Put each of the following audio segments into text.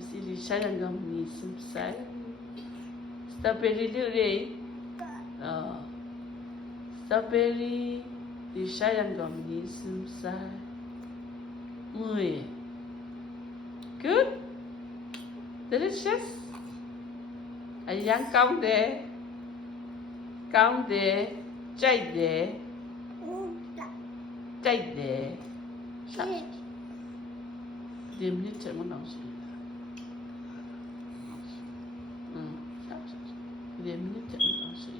sili sayang kami sumsai. Strawberry dulu. Strawberry di sayang kami sumsai. Mui. Good. Delicious. Ayang count there. Count there. Chạy there. Chạy there. Điểm nhất chạy muốn nào gì? Điểm nhất chạy muốn nào gì?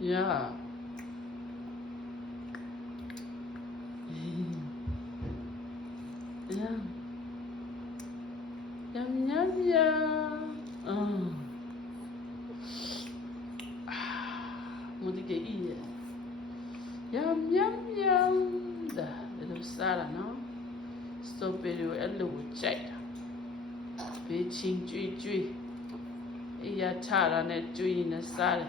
Yeah. Yeah. Yum yum yum. Muốn cái gì vậy? Yum yum yum. Dah, dah besar lah, no? Strawberry elu chạy. Bé chinh truy truy. Iya cha là nè truy nè xa này.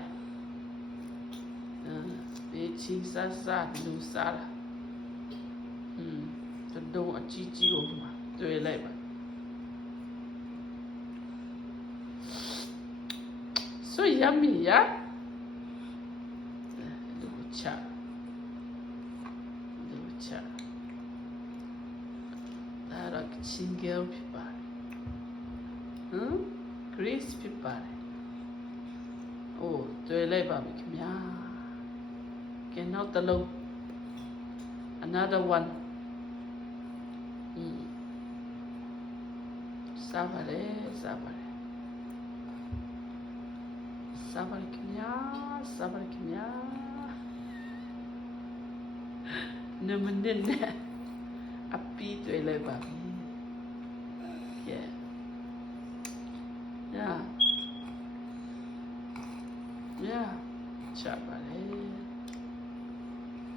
Bé chinh xa xa lu xa là. Cho đông ở chi chi của mà. Tôi lại mà. So yummy, yeah? Cha. That a chingle people. Grace people. Oh, tôi lấy vào mình kiếm nha. Cannot alone. Another one. Sabare. Sabare kiếm nha. Nemenin api tu elai babi. Yeah. Chapa le.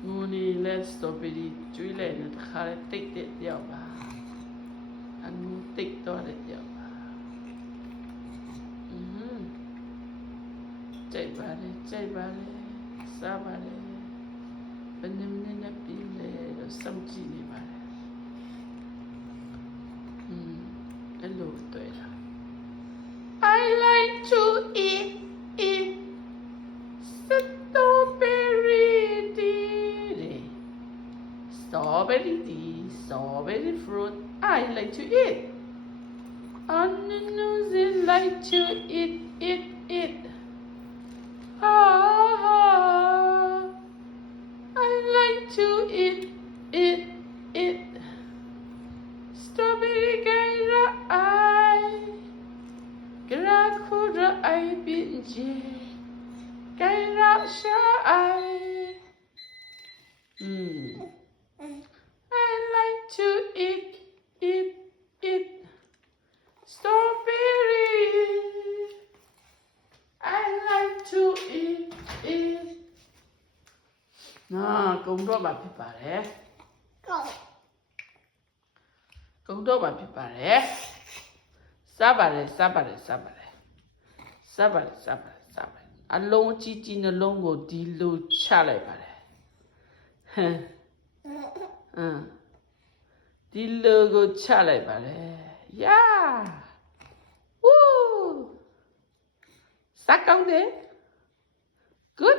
Nguni le strawberry chui le na khare tik det diao ba. Anu tik to det diao ba. Chạy ba le. Sa ba le. Bên nên là bị lệ rồi xăm chi này mà cái lụt tuổi là I like to eat strawberry fruit I like to eat I like to eat I like to eat. Strawberry gai ra ai bin je, gai ra sha ai. I like to eat. Strawberry. I like to eat. Cũng đó bà phải bà đấy. Cũng đó bà phải bà đấy. Sa bà đấy. Anh lông chi nó lông của đi lưu cha lại bà đấy. Đi lưu của cha lại bà đấy. Yeah. Woo. Sa công đấy. Good.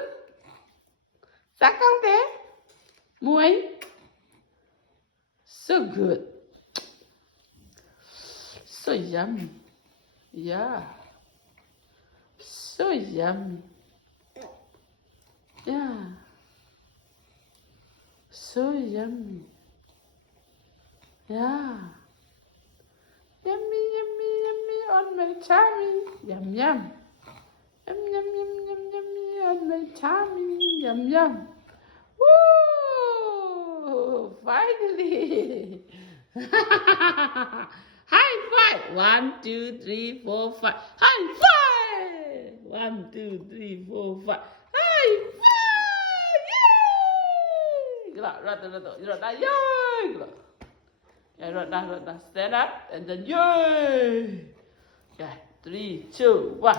Sa công đấy. Muay. So good. So yummy. Yeah. So yummy. Yeah. So yummy. Yeah. Yummy on my tummy. Yum. Yum on my tummy. Yum. Woo! Finally! High five! 1, 2, 3, 4, 5. High five! 1, 2, 3, 4, 5. High five! Yay! Yay! Stand up and then yay! Yeah, 3, 2, 1.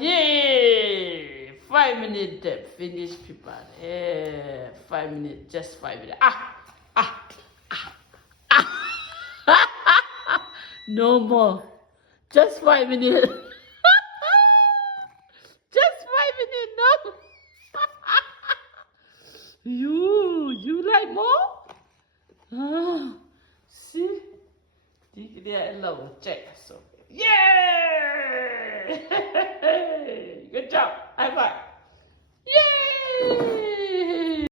Yay! 5 minutes dip. Finish people. Yeah, 5 minutes. Just 5 minutes. Ah. No more. Just 5 minutes. Just 5 minutes. No. You like more? See? Dia love check. So, yeah! Good job. High five.